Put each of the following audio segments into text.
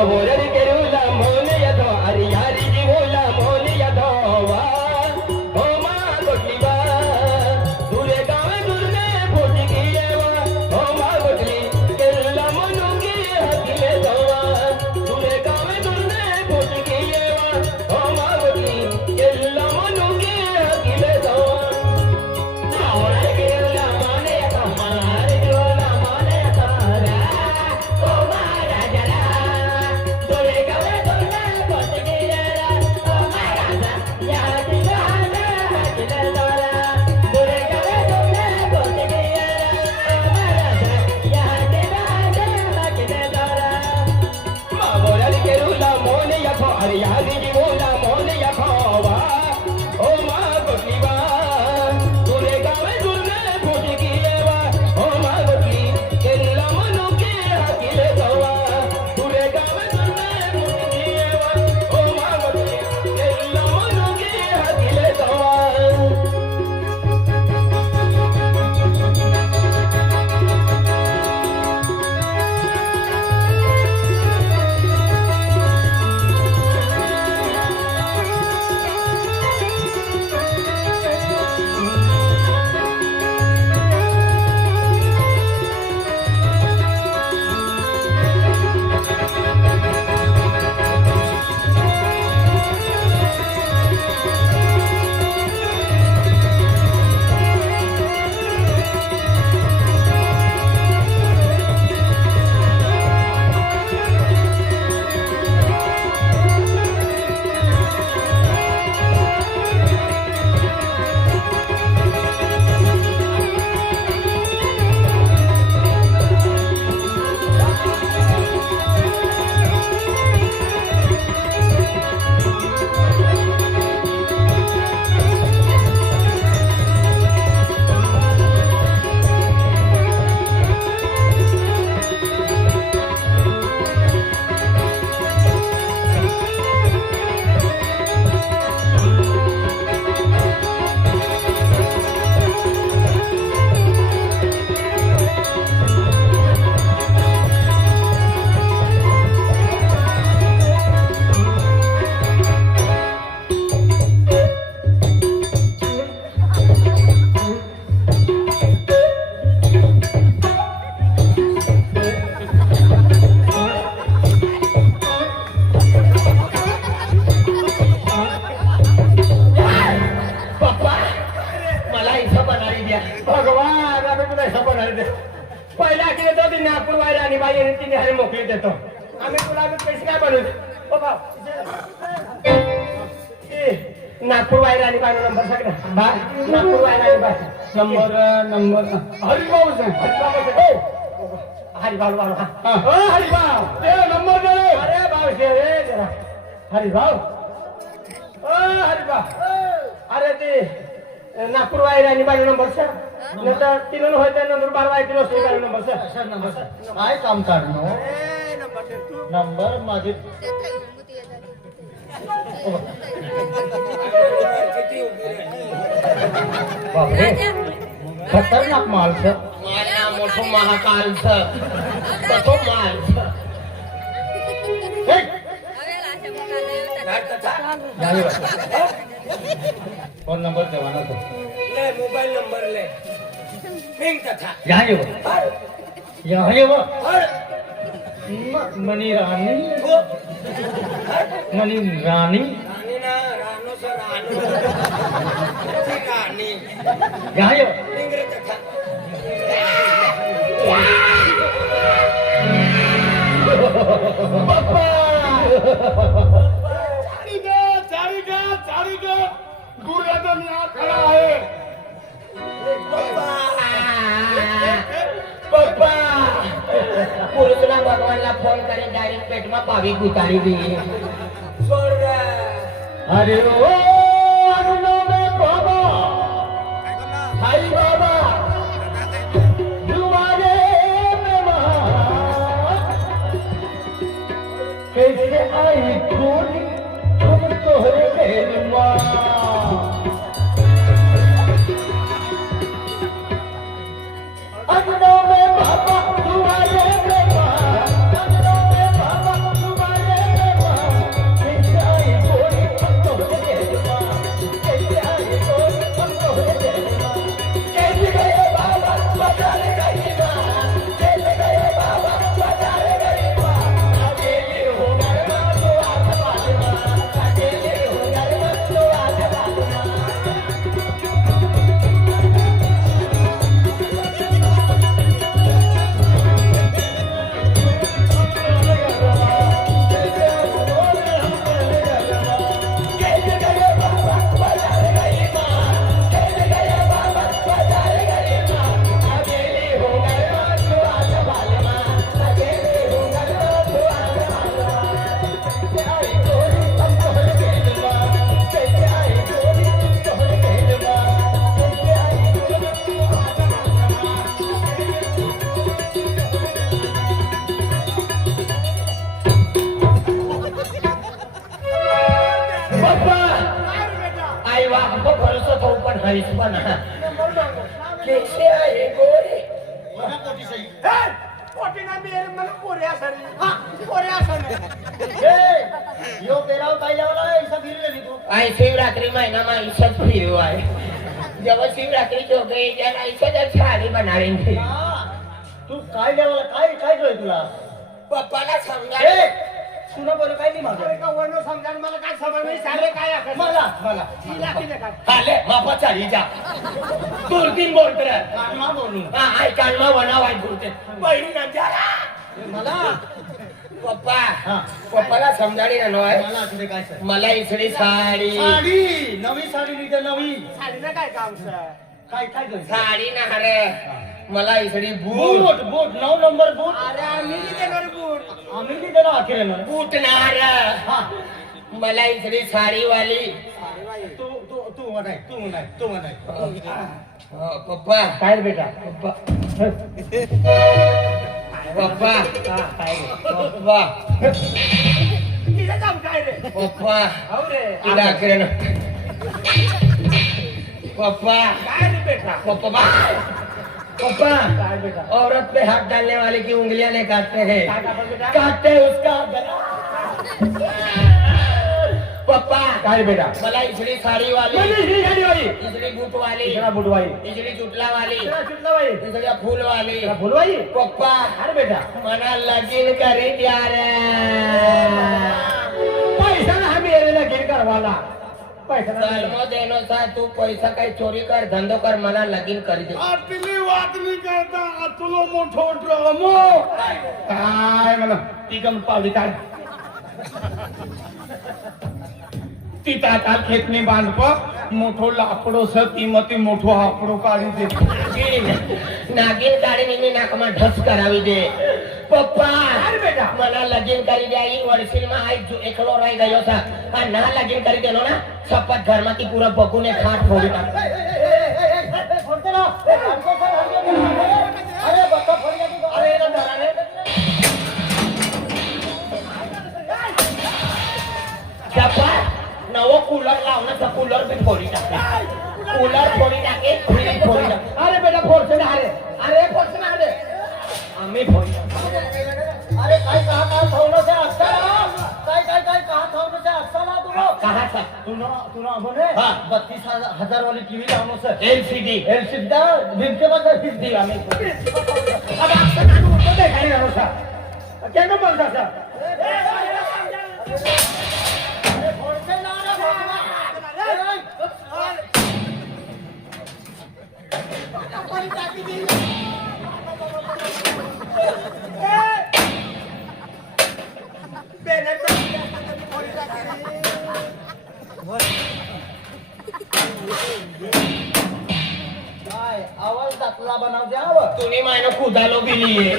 मावोरर केरुला मोन यदो अरे यारी जीवोला मोन यदो वा ओ मा गोटली वा दुरे गावे दुर्गे फुटी गिये वा ओ मा गोटली केरुला मोनुगी हकिले दवा दुरे गावे दुर्गे फुटी गिये वा ओ मा गोटली केरुला मोनुगी हकिले दवा मावोरर केरुला मोन यदो मारे केरुला मोन यदो रा ओ मा राजरा दुरे गावे दुर्गे फुटी गिये रा ओ मा राजा यादी गाना हकिले दवा दुरे गावे दुर्गे फुटी गिये रा ओ मा राजा यादी गाना हकिले दवा मावोरर केरुला मोन यदो अरे यादी जीवोला मोन यदो वा ओ मा गोटली वा दुरे गावे दुर्गे फुटी गिये वा ओ मा गोटली केरुला मोनुगी हकिले दवा दुरे गावे दुर्गे फुटी गिये वा ओ मा गोटली केरुला मोनुगी हकिले दवा पप्पा मला इथं बनारी द्या भगवान आम्ही तुला इथं बनारी द्या पहिला केले तो ती नागपूर बाहेर आणि बाई तिने हरे मोकळी देतो आम्ही तुला पैसे काय बनवू बाबा नागपूर बाहेर आणि बाई नंबर सांग ना नागपूर बाहेर आणि बाई नंबर हरिभाऊ हरिभाऊ बाबा हरिभाऊ ते नंबर दे अरे भाऊ रे जरा हरिभाऊ हरिभाऊ अरे ते नागपूर बाहेर आणि बाई नंबर सर नंतर तीन होते नंतर 12 वाजता असते बाई नंबर सर नंबर सर काय काम करनो नंबर माझे बापरे खतरनाक माल सर माला मोठो महाकाल सर तो माल फोन नंबर जवाना तो ले मोबाइल नंबर ले पिंग तथा यहाँ वो मनी रानी मनी रानी ना रानो से रानो रानी यहाँ यो पिंग तथा पापा चारी दुर्योधन यहाँ खड़ा है पप्पा पुरुषला भगवानला फोन करे डायरेक्ट पेट में पावी गुतारी दी अरे ओ अरुणो में बाबा हाय बाबा तुम्हारे में कैसे आई खूनी तुम तोहरे बेलवा अरुणो में बाबा तुम्हारे में हरीसपणा कैसे आहे गोरे पोटीना मी मला पोऱ्या सरी हा पोऱ्या सरी यो पेराव काय लावला ऐसा फिरले तू आई शिवरात्रि महीना में ऐसा फिर हुआ है जब शिवरात्रि हो गई जब ऐसा जब साड़ी बना रही थी तू काय लावला काय काय जोय तुला पप्पाला समजा तुला बरं काय नाही माझं का वनो समजा मला काय समज नाही सारे काय आहे मला तिला किती काय हाले मापा चाली जा तुर्कीन बोलते रे कानमा बोलू हाँ आई कानमा वना वाई बोलते बहिणी ना जा मला पप्पा हा पप्पाला समजाडी ना नोय मला तुझे काय सर मला इसडी साडी साडी नवी साडी निघते नवी साडीला काय काम सर काय काय जोय साडी ना हरे मला इसडी बूट बूट बूट 9 नंबर बूट अरे आम्ही नाही देणार बूट आम्ही नाही देणार अखेर ना बूट ना हरे हा मला इसडी साडी वाली तू तू तू म्हणाय तू म्हणाय पप्पा काय रे बेटा पप्पा पप्पा हा काय रे पप्पा तिला काम काय रे पप्पा हो रे इला किरण पप्पा काय रे बेटा पप्पा पप्पा काय बेटा औरत पे हाथ डालने वाले की उंगलियां नहीं काटते हैं काय कापड बेटा काटते उसका गला पप्पा काय बेटा मला इसली साडी वाली ही गाडी वाली इसली बूट वाली इतना बुटवाई इसली चुटला वाली इतना चुटला वाली इसली फूल वाली इतना फुलवाई पप्पा अरे बेटा मना लगीन करी यार पैसा ना हमें ये लगीन करवाला पैसा ना जन्म देनो सा तू पैसा काही चोरी कर धंदो कर मना लगीन करी दे आपली वाट नाही करता तुलो मोठो मो काय म्हणा ती कम पावली काय ती ताता खेतनी बांधप मोठो लाकडो स ती मती मोठो हापडो काढी दे नागिन काढी मी नाकमा ढस करावी दे पप्पा अरे बेटा मला लगीन કરી દે ઈ વર્ષીમાં આઈ જો એકલો રહી ગયો છે આ ના લગીન કરી દેનો ના સપત ઘરમાંથી પૂરા બકુને ખાટ ફોડી નાખ फोडते ना अरे बक्का फोड़ गया तू अरे ना डराने सपा नवो कूलर लावना सा कूलर भी फोड़ी टाके कूलर फोड़ी टाके फ्रिज फोड़ी टाके अरे बेटा फोड़ते ना अरे फोड़ते ना अरे आम्ही फोड़ी अरे काय कहा थावनो से अच्छा काय कहा थावनो से अच्छा ना तू कहा था तू ना बने हाँ। 32,000 वाली टीवी लावनो से एलसीडी एलसीडी दा भिंते बंद फिर दी आम्ही अब आपसे काय होतो ते काय राहतो सा केनो बंद सा अरे फोड़ते ना काय आवाज दाखला बनाव द्यावं तूने मायनो कुदालो भी लिए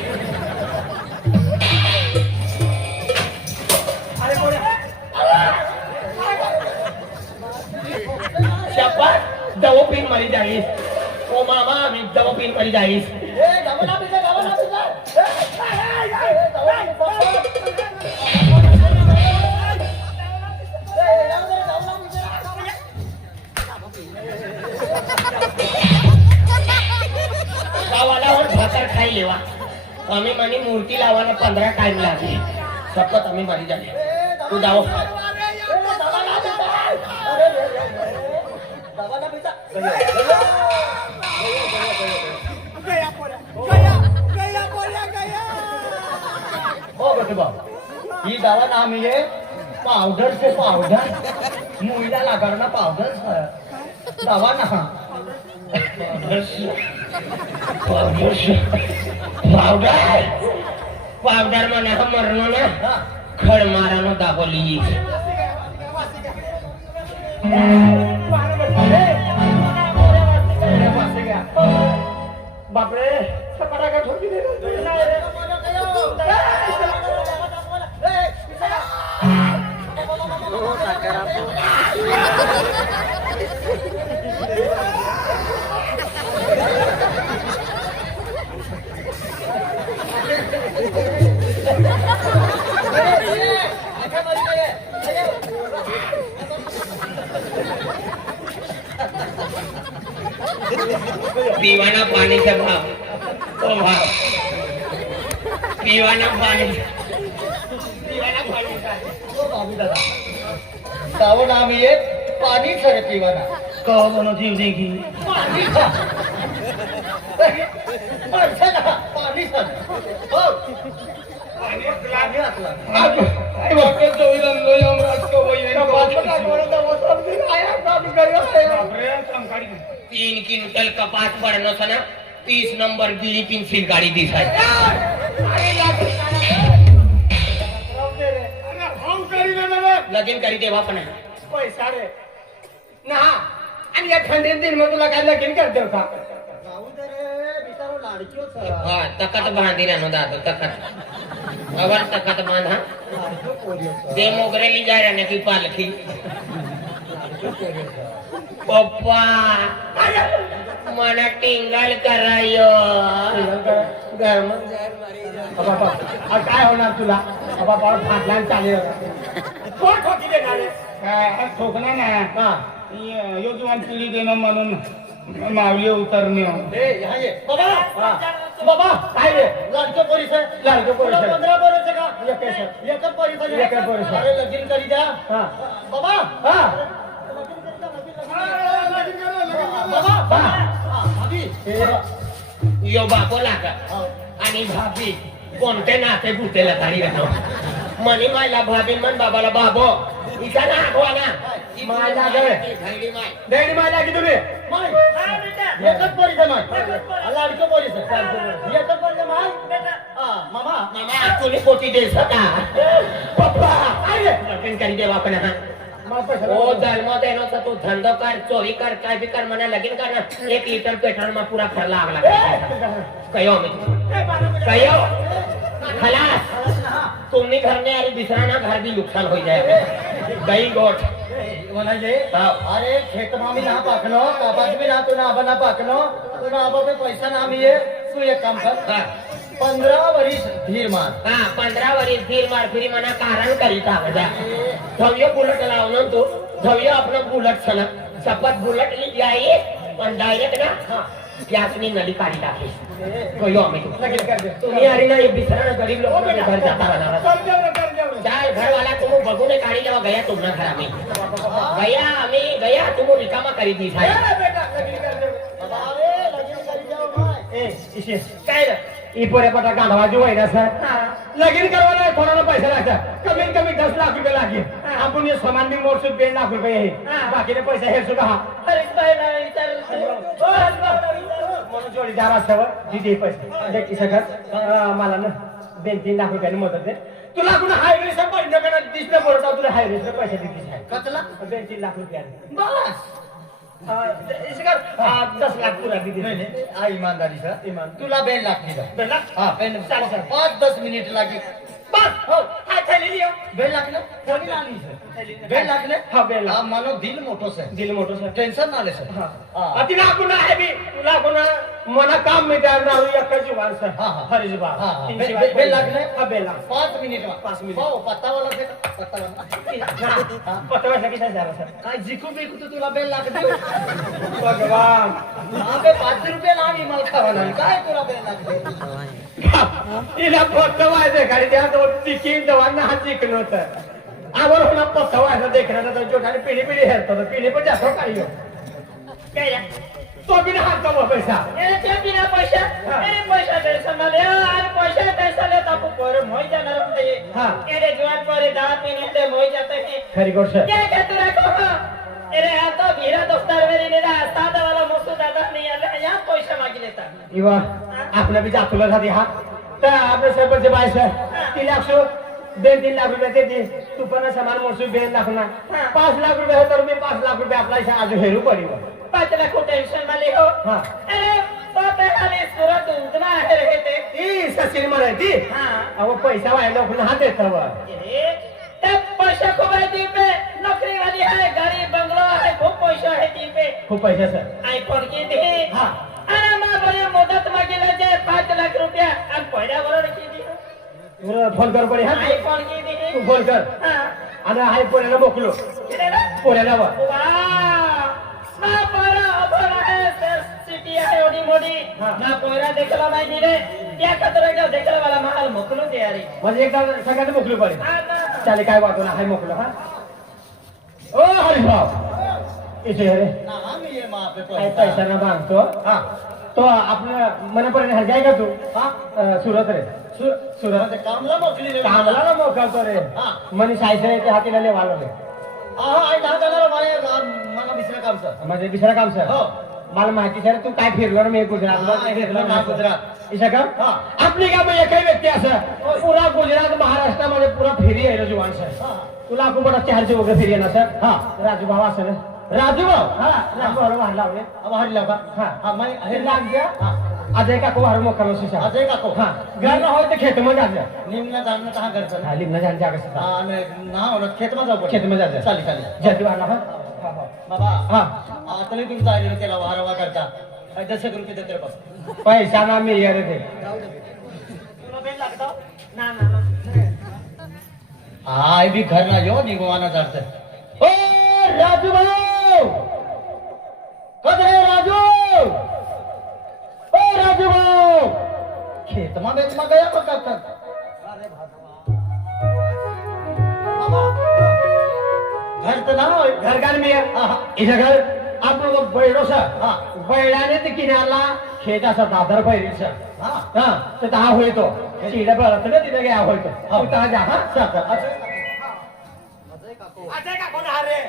अरे बोले शपथ दवो पिन मरी जाईस ओ मामा मी दवो पिन मरी जाईस ए गावना बिजा गावाला वर भाकर खाई लेवा आम्ही म्हणे मूर्ती लावायला 15 टाइम लागले शपथ आम्ही मरी झाले तू जाओ हो बेटे बाबा ही दवा नाम है पाउडर से पाउडर मुईला लगाना पाउडर दवा ना पावडर पावडर म्हणा हा मरनो ना खड मारानो दाबोली बापरे सपाटा का ठोकी दे पीवाना पाणीचा भाव तो भाव पीवाना पाणी ओ बाबू दादा गावं नाम ये पाणी सर पिवाना कहो म्हणून जीव दे की पाणी सर पाणी सर हो पाणी असला तीन क्विंटल कपास पडणं सना 30 नंबर गिली पेन्सिल गाडी दिसाय लगीन करी तेव्हा पण पैसा रे ना आणि या थंडीत दिन मग तुला काय लगीन करते का जाऊ दे रे बिचारो लाडकीच हा तकत बांधी राहणं दादो तकत अवर तकत बांधा दे मोगरेली जाय राहणे की पालखी पप्पा मला टिंगल करायो काय होणार तुला बाबा फाटला चालेल कोण ठोकी देणार ठोकणार ना हा योगवान पिढी देणं म्हणून मावली उतरणे बाबा बाबा काय रे लाडकं पोरीस आहे लाडकं पोरीस आहे. 15 पोरीस आहे का एकच आहे. एकच पोरीस आहे एकच पोरीस आहे. अरे लगीन करी द्या हा बाबा हा बाबा भाभी यो बापो लागा आणि भाभी कोणते नाते गुतेला गाडी राहणं मनी मायला भाभी मन बाबाला बाबो इथं ना आठवा माय लागेल. डेडी माय लागी तुम्ही माय एकच पोरीस आहे माय लाडकं पोरीस आहे एकच पोरीस आहे माय मामा मामा तुला पोटी दे सका पप्पा लगीन करी देवा पण हा ओ जन्म देनो तर तू धंदो कर चोरी कर काय भी कर मना लगीन करना 1 लीटर पेट्रोल में पूरा घर लागला कयो में कयो खलास तुमने घर में अरे बिसराना घर भी नुकसान हो जाएगा गई गोठ म्हणाले अरे खेत मामी ना पाकनो कापास भी ना तू ना आबा ना पाकनो तू ना आबा पे पैसा ना मी ये तू एक काम कर 15 वरीस धीर मार हा 15 वरीस फिर मार फिरी मना कारण करीत आवजा धव्य बुलेट लावणं तू धव्य आपलं बुलेट सना सपत बुलेट ली जाई पण डायरेक्ट ना यासनी नली काढी टाके कयो आम्ही लगीन कर दे तुम्ही अरे ना ये बिसराना गरीब लोग घर जाता रहना चाल घर वाला तुम बगुने काढी लेवा गया तुम ना घर आम्ही गया तुम रिकामा करी दी साहेब बाबा रे लगीन करी जाओ माय इशे काय रे ई पोरे पटा गांधवाजी होईना सर लगीन करवायला कोणाला पैसे लागतात कमीत कमी 10 लाख रुपये लागेल आपण हे सामान बी मोडसून 2 लाख रुपये आहे बाकीचे पैसे हे सुद्धा हा म्हणून जोडीदार असल्यावर दिदी पैसे देखी सकत मला ना 2-3 लाख रुपयाने मदत दे तुला कुणा हायवेस पडलं का दिसलं पडता तुला हायवेस पैसे देते कतला 2-3 लाख रुपयाने बस 10 लाख पुरा दिदी नाही आ ईमानदारी सर ईमान. तुला 2 लाख दिला बेला हा पेन चाल, चाल. 5-10 मिनिट लागे बस हो हाय थैली लियो 2 लाख ने कोणी लाली सर 2 लाख ने हा 2 लाख मानो दिल मोठो सर दिल मोठं सर टेन्शन ना ले सर अति ना कुणा आहे बी तुला कुणा मना काम मी करणार एक जुवान सर हा, हा. हरी जुबान हा, हा. 300 बे लाख ने? हा 2 लाख 5 मिनिट 5 मिनिट. हो पत्ता वाला दे पत्ता वाला पटवायला किती झाला सर काय जिकू बिकू तर तुला 2 लाख देऊ भगवान हा बे 5 रुपये लावी मला खावाला काय तुला 2 लाख दे इला पटवायचं गाडी त्या तो चिकिन जवांना हा चिकन होत आवर होणार पटवायचं देखणार तर जोठाने पिढी पिढी हेरतो पिढी पण जातो काही काय तो बिना हात कमव पैसा बिना पैसा अरे पैसा पैसा मला यार पैसा पैसा लेता को पर मोई जाना रहते हाँ. अरे जवान पर 10 मिनट में मोई जाते हैं खरी गोष्ट क्या कहते रखो अरे आ तो भीरा दफ्तर में नहीं रहा सादा वाला मुसु दादा नहीं आले यहाँ पैसा मांगी लेता इवा आपल्या बी जातुला झाली हा तर आपल्या सरपंच बाय सर 3 लाख 2-3 लाख रुपये देते तू पण समान मोसू 2 लाख ना 5 लाख रुपये हो तर मी 5 लाख रुपये आपला आज हेरू पडी 5 लाख को टेंशन वाले हो हाँ. अरे तो पहले सूरत उतना है रहते ई सचिन म्हणायची हाँ. अहो पैसा व्हायला कुणा हात येत अरे तब पैसा को भाई दी पे नौकरी वाली है गाड़ी बंगलो है खूब पैसा है दी पे खूप पैसा सर आईफोन की दी हा अरे माँ बड़ी मदद मांगेला जे 5 लाख रुपया आणि पर्यावरण की दी फोन कर पडे हा आईफोन की दी तू फोन कर हाँ. आणि हाय पोऱ्याला मोकलो किती ना? पोऱ्याला वा वाह ना बड़ा अभर है सिटी आहे एवढी मोठी ना पोयरा देखला माहिती रे त्या कचरा देखला मला महाल मोकलो दे अरे म्हणजे एकदा सगळ्यांनी मोकळी पडेल हा ना. चालेल काय वाटू ना हाय मोकलो हा ओ हरिभाव इथे अरे ना मी ये माँ पे काय पैसा ना बांधतो हा तो आपल्या मनापर्यंत हर जाय का तू हा सुरत रे सुरत कामला मोकली रे कामला ना मोकळतो रे हा. मनी सायसे ते हातीला लेवालो रे आई ना जाणार मला दुसरं काम सर म्हणजे दुसरं काम सर हो. मला माहिती सर तू काय फिरलो ना मी हा, गुजरात फिरलो ना गुजरात. का हा. आपली का मग एकही व्यक्ती असं पुरा गुजरात महाराष्ट्रामध्ये पुरा फेरी आहे जुवान सर तुला आपण बडा चारशे वगैरे फेरी आहे ना सर हा राजू भाऊ असं ना राजू भाऊ हा राजू भाऊ वाहन लावले हरल्या का हा हा मैं हे लाग गया अजय का को हर मोका नो शिशा अजय काको हा घर ना होय ते खेत में जा जा निम्न जाणं कहाँ करतं खाली न जान जागा से हा ना होणं खेत मध्ये जाऊ खेत में जा जा चालेल चालेल जल्दी वाला हा बाबा हा आता तुम्ही तयारी केला वारंवार करता दशक रुपये देते बस पैसा ना मी ये रे ते तुला बेल लागतो ना ना ना हाय भी घर ना यो निगवाना जात ओ राजू भाऊ कदरे राजू ओ राजू भाऊ खेत में बेच में गया तो करता घर तो ना हो घर घर में इधर घर आप लोग बैठो सर हा. बैलाने ते किनारला खेत असा दादर बैल सर हा हा तर दहा होय तो चिडे बळत ना तिथे गया होय तो तू तहा जा हा सर अजय का कोण हारे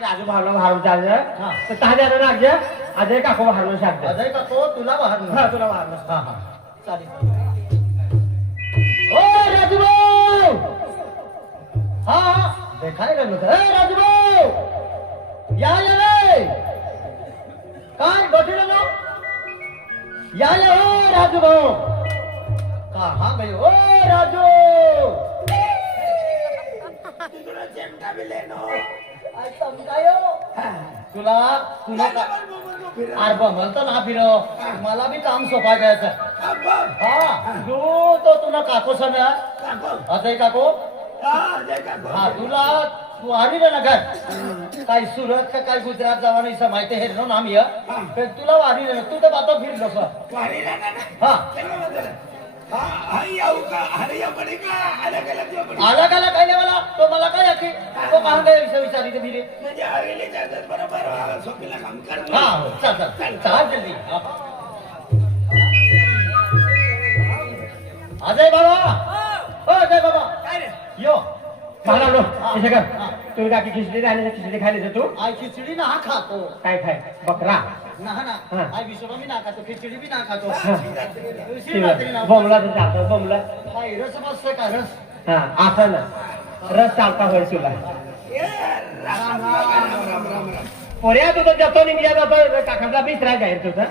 राजू भावला भारू चाल हा. तर तहा जाणं नाग अजय काको भारू सांगते अजय का तो तुला बाहेर हा तुला भारू हा हा चालेल ओ राजू भाऊ हा हा देखाय लागलो ए राजू भाऊ या रे काय बसले ना या हो राजू भाऊ कहाँ गए ओ राजू तुला तुला अरे म्हणतो ना फिर मला बी काम सोपा घ्यायचं हा तू तो तुला काको सन अजय काको हा तुला तू आली ना घर काही सुरत का काही गुजरात जावानं इथं माहिती आहे ना आम्ही पण तुला वारी ना तू तर बातो फिरलो हा अलग अलग काय नाही मला तो मला काय आखी तो कहा गया विचारी ते फिरे हा हो, चल चल चल जल्दी हा. अजय बाबा ओ अजय बाबा काय रे यो मला लो हा. इथे कर हा. तू का खिचडी राहण्याच्या खिचडी खायला तू आई खिचडी ना खातो काय खाय बकरा ना हा. ना आई विसोबा भी ना खातो खिचडी भी ना खातो हा. उसी रात्री ना बोमला तर चालतो बोमला आई रस बसते का रस हा असं ना रस चालता होय तुला पोऱ्या तू तर जातो निघल्या जातो काकाचा बिसरा काय तुझा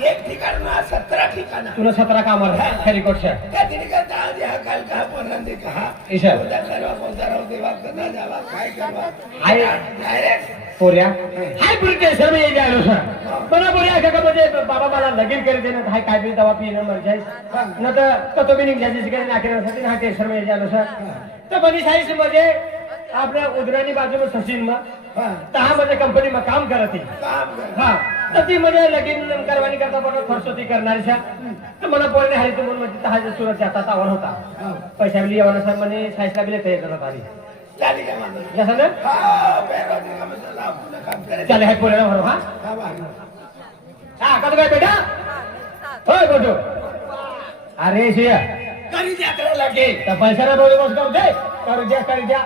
एक ठिकाण ना 17 ठिकाण तुला 17 कामावर हेलिकॉप्टर त्या ठिकाणी जाऊ द्या काल का पोरांनी कहा ईशा उद्या करवा कोणता राहू देवा कदा जावा काय करवा आहे डायरेक्ट पोऱ्या हाय ब्रिटिश मी येईल आलो सर मला पोऱ्या का म्हणजे बाबा मला लगीन करी देणं हाय काय बी दवा पिणं मर जाईल न तर तो बी निघायची काही नाकेसाठी हा टेन्शन मी आलो सर तर बनी साईस मध्ये आपल्या उदरानी बाजूला सचिन तहा मध्ये कंपनी में काम करत काम कर हा तर ती म्हणजे लगीन करवानी करता पण खर्च ती करणारी तर मला बोलणे हरी तुम्ही म्हणजे तहा सुरत जाता तावर होता पैसा बी येवाना सर म्हणे साईसला बी येते करत आली झाली का माझं जसं ना हा बेरोजगार कामाचं आपण काम करायचं चालेल हाय पोऱ्याला भरू हा हा बा. हा कधी काय बेटा होय गोटू अरे शिया कधी यात्रा लागे तर पैसा ना रोज रोज करू द्या करू द्या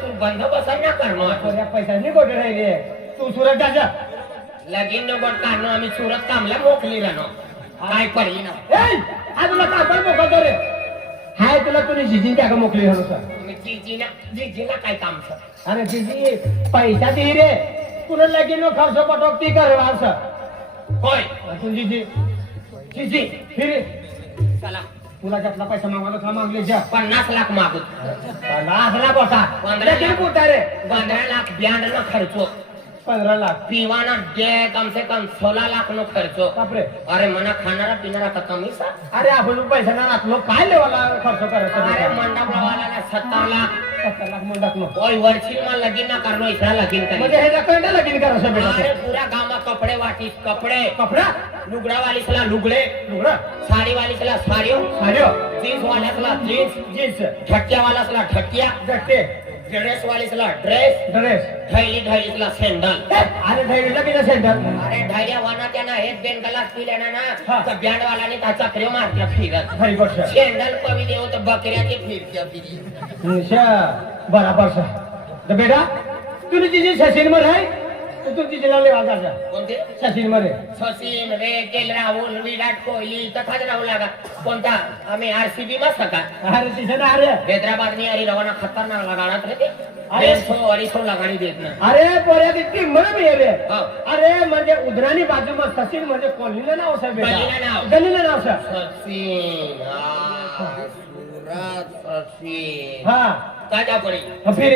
तू बंद बसायला करणार पोऱ्या पैसा नाही गोटे राहिले तू सुरत जा जा लगीन न गोट काढणं आम्ही सुरत कामला मोकली राहणं काय पडली ना ए हा तुला कापड मोकलतो रे हाय तुला तुम्ही जिजी त्या का मोकली हलो सर तुम्ही जीजीला काय काम सर अरे जिजी पैसा दे रे तुला लगीन नो खर्च पटोक ती करवा सर होय तू जिजी जिजी फिर चला तुला त्यातला पैसा मागवला का मागले जा 50 लाख मागू 50 लाख होता 15 लाख. कुठं रे 15 लाख ब्यांड खर्चो 15 लाख पीवाना दे कम से कम 16 लाख नो खर्चो बापरे अरे मना खाणारा पिणारा का कमी सा अरे आपण पैसा ना आपलो काय लेवाला खर्च अरे करायचा मंडप वाला 70 लाख 70 लाख म्हणून टाकलो ओय वरची માં લગીન ના કરનો ઈસરા લગીન કરી म्हणजे हे कंटा लगीन करायचं बेटा अरे पूरा गांव में कपड़े वाटी कपड़े कपडा लुगड़ा वाली सला लुगड़े लुगडा साड़ी वाली सला साड़ियों साड्यो जीन्स वाला सला जीन्स जीन्स ठटिया वाला सला ठटिया जट्टे ड्रेस वाली सला ड्रेस ड्रेस ढैली ढैली सला सैंडल आणि ढैलीला किती सेंटर अरे ढैल्या वाना त्यांना एक बेन गलास पिल्याना ना हा. तर बँड वाला ने त्याचा क्रियो मारत्या फिरत खरी गोष्ट सैंडल पवी देव तर बकऱ्याची फिरत्या फिरी निशा बराबर सर तर बेटा तुझी जी सचिन मध्ये आहे तू तिची लावले वाजाच्या कोणते सचिन मध्ये सचिन रे केल राहुल विराट कोहली तथाच राहू लागा कोणता आम्ही आरसीबी मा सका अरे तिथे ना अरे हैदराबाद ની અરી રવાના ખતરનાક લગાડત રે તે અરે 100 લગાડી દેત ના अरे पोऱ्या ती मध्ये मी येले हा. अरे म्हणजे उधराणी बाजूમાં सचिन म्हणजे कोहलीला नाव सर बेटा गलीला नाव. गलीला नाव सर सचिन सुरत सचिन हा ताजा पडी फिर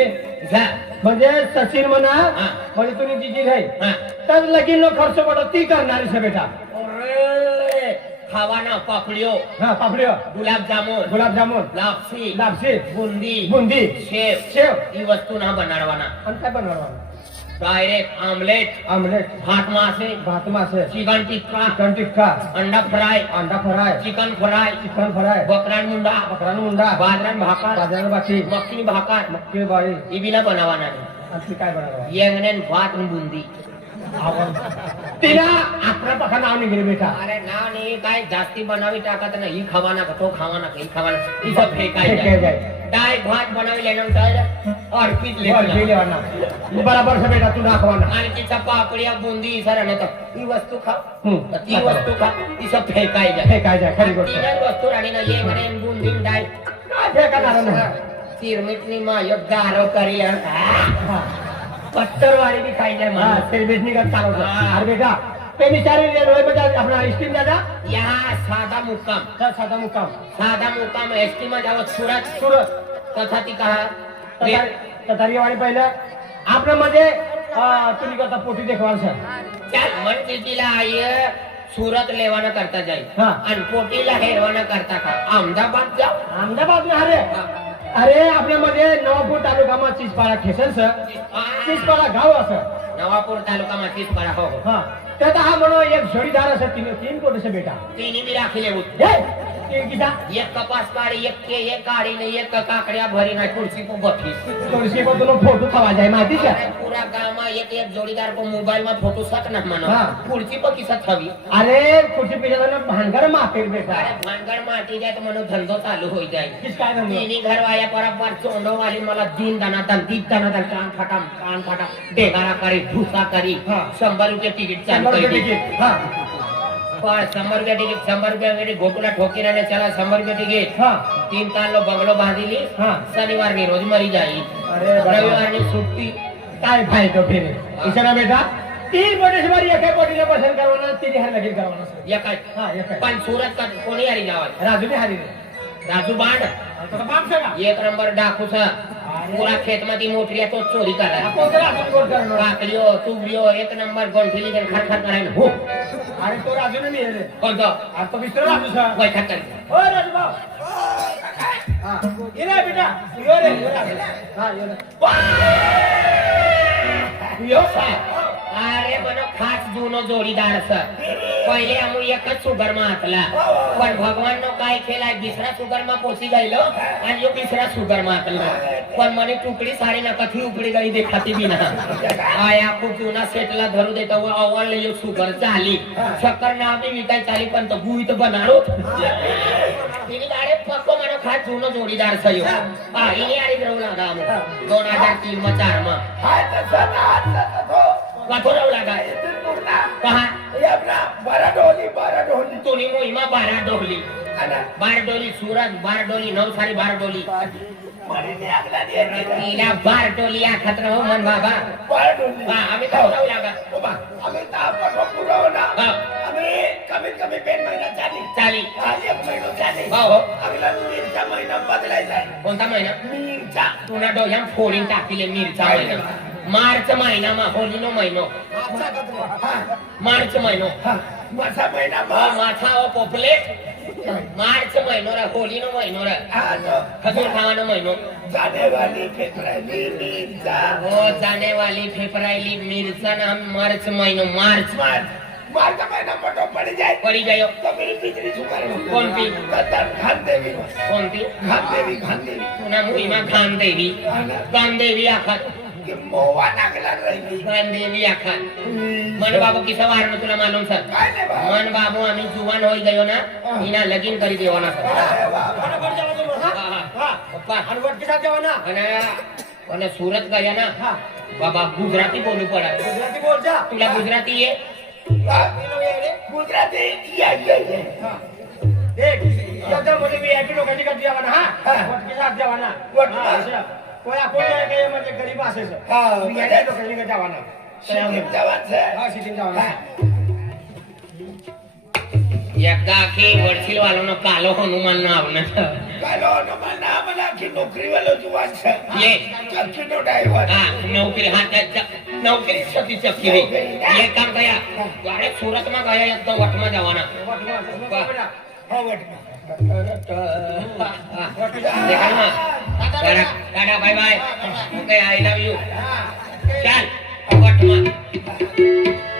जा म्हणजे सचिन म्हणा हा. म्हणजे तुम्ही तिची आहे हा तर लगीन खर्च पडतो ती करणारी છે बेटा अरे खावाना पापड़ियो हा पापड्यो गुलाब जामुन गुलाबजामुन लापसी लापसी बुंदी बुंदी शेव शेव ई वस्तू ना बनाडवाना आणि काय बनवणार डायरेक्ट आमलेट आमलेट भात मासे भात मासे चिकन टिक्का चिकन टिक्का अंडा फ्राय अंडा fry chicken fry chicken fry बकरान मुंडा बकरान मुंडा बाजरान भाकर बाजार बाटी मक्खी भाकर मक्की बाळी ई बिना बनावाना आणि ती काय बनवणार येंगनेन भात आणि बुंदी तिला आपला पका नाव निघेल बेटा अरे ना नाही काय जास्ती बनावी टाकत ना ही खावाना का तो खावाना का ही खावाना ही सब फेकाय फेकाय जाय जाय. डाय भात बनावी लेना और पीठ लेना बराबर से बेटा तू दाखवाना आणि तिचा पापडिया बुंदी सर नाही तर ही वस्तू खा हम्म. तर ती वस्तू खा ती सब फेकाय जाय फेकाय जाय खरी गोष्ट तीनच वस्तू राणी ना येंगनेन बुंदी डाय काय फेकणार नाही चिरमिटनी माय गारो करी हा. पत्तरवाडी भी खाई जाए हाँ, माणूस. फिर बिजली का तार होता हाँ. अरे बेटा पेनिचारी रेलवे पे अपना स्टीम दादा यहाँ सादा मुक्काम तर साधा मुक्काम सादा मुक्काम एसटी में जाओ सूरत सुरत तथा ती कहा ततारीवाडी पहिलं आपलं म्हणजे तुम्ही करता पोटी देखवाल सर चल मन तिला आई सुरत लेवाना करता जाईल हा. आणि पोटीला हेरवाना करता का अहमदाबाद जाओ अहमदाबाद में अरे अरे आपल्यामध्ये नवापूर तालुकाમાં चिसपाडा ठेसन सर चिसपाडा गाव असं नवापूर तालुका में चिसपाडा हो हा त्यात हा म्हणून एक जोडीदार असं तीन कोट असं बेटा तिन्ही बी राखी लेऊ हे ते किसा एक कपास काढी एक के एक काढी ने एक काकड्या भरी ना कुर्सी पर बठी तुळशी पर तुला फोटो थवा जाय माहिती का पूरा गांव में एक एक जोड़ीदार को मोबाइल में फोटो सक ना मानो हाँ. कुर्सी पर किसा छवि अरे खुर्ची पिढ्याला भानगर माफेल बेटा अरे भानगड माटी जाए तो मनो धंधो चालू हो जाए किस काय धंदो? तिन्ही घर वाल्या बराबर चोंडो वाली मला दिन दानादन कान फाटा डेगारा करी भूसा करी हाँ. 100 रुपये तिकीट चालू 100 रुपये करी तिकीट हा पण 100 रुपये तिकीट 100 रुपये मेरी गोटूला ठोकी रहने चला 100 रुपये तिकीट हा 3 ताल लो बंगलो बांधिली हाँ. शनिवार ની रोज मरी जाई अरे बाबा. रविवार ની छुट्टी काय फायदो फिर इसना बेटा तीन कोटी से एक कोटीला पसंद करवाना तीन हार लगीन करवाना सर या काय हा एक पण सुरत का कोणी हरी जावा राजू ने हारी राजू बांड तो बाप सगा एक नंबर डाकू सा पूरा खेत मध्ये मोटरिया तो चोरी करा आपण तर राजू कोट करणार काकडियो तुगडियो एक नंबर गोंठिली जन खर खर करायला हो अरे तो राजू ने मी आहे कोणतो आता तो विसर राजू सर बैठक करी ओ राजू भाऊ हा ये रे बेटा यो रे हा यो रे यो सा अरे मनो खास जुनो जोडीदार सर पहिले आम्ही एकच सुगर मा हातला पण भगवान नो काय केलाय दुसरा सुगर मा पोसी गईलो आणि यो तिसरा सुगर मा हातला पण मने टुकडी सारी ना कथी उपडी गई देखाती बिना आया खूप जुना सेटला धरू देतो व अवल यो सुगर झाली शक्कर ना आम्ही विकाय चाली पण तो गुईत बनारो तिने गाडे पक्को मनो खास जुनो जोडीदार सयो हा इने आरी द्रव लागा आम्ही 2003 मा 4 मा कठोर लागा कहा तुनी मोहिमा बारडोली सूरत बारडोली नवसारी बारडोली तिला बारडोली या खतर हो मन बाबा हा आम्ही काय जाऊ लागा हा कमीत कमी 2 महिना चाली महिना हो हो महिना बदलायचा कोणता महिना मीरचा तुला डोळ्यात फोडीन टाकीले मिरचा महिना मार्च महिना मा होलीनो महिनो मार्च महिनो मासा महिना माथा ओ पोपलेट માર્ચ મહિનો રે હોળીનો મહિનો રે હા તો ખજૂર ખાવાનો મહિનો જાનેવાલી ફેફરાયેલી મિર્ચા ઓ જાનેવાલી ફેફરાયેલી મિર્ચા ના માર્ચ મહિનો માર્ચ માર મહિના મોટો પડી જાય પડી ગયો તો પેલી પિતરી શું કરે કોણથી? ખાનદેવી કોણથી? ખાનદેવી તુના મુઈમાં ગાંધેવી ગાંધેવી આખા કે મોવા નાગલા રહી ગાંધેવી આખા મન બાબુ કી સવારનો તુલા માલુમ છે કાઈ ને બા મન બાબુ આમી જુવાન હોઈ ગયો ના એના લગીન કરી દેવાના છે ફટાફટ જાઓ તમે, હા? હા, હા. પપ્પા અને વટ કિસા જવાના? અને સુરત ગયા ના હા. બાબા ગુજરાતી બોલવું પડે ગુજરાતી બોલ જા. તુલા ગુજરાતી એ ગુજરાતી યા देख यादा मुझे VIP लोकांची कधी जावाना हा हा. वट किसा जावाना वट- हा, अशा. कोया कोण आहे काय म्हणजे गरीब असेल हा, VIP लोकांची कधी जावाना સિટીમ જવાન છે हा सिटीम जावाना एकदा आखी वडशील वालोनो कालो हनुमान ना आवना કાલો નમા નામ નાખી નોકરી વાળો જુવાન છે ये ચક્કીનો ડ્રાઈવર हाँ नौकरी हाँ नौकरी छती चक्की रे ये काम गया गाड़े सूरत में गया एकदम वट में जवाना હા વટમાં देखा ना tata tata bye bye okay I love you चल वट में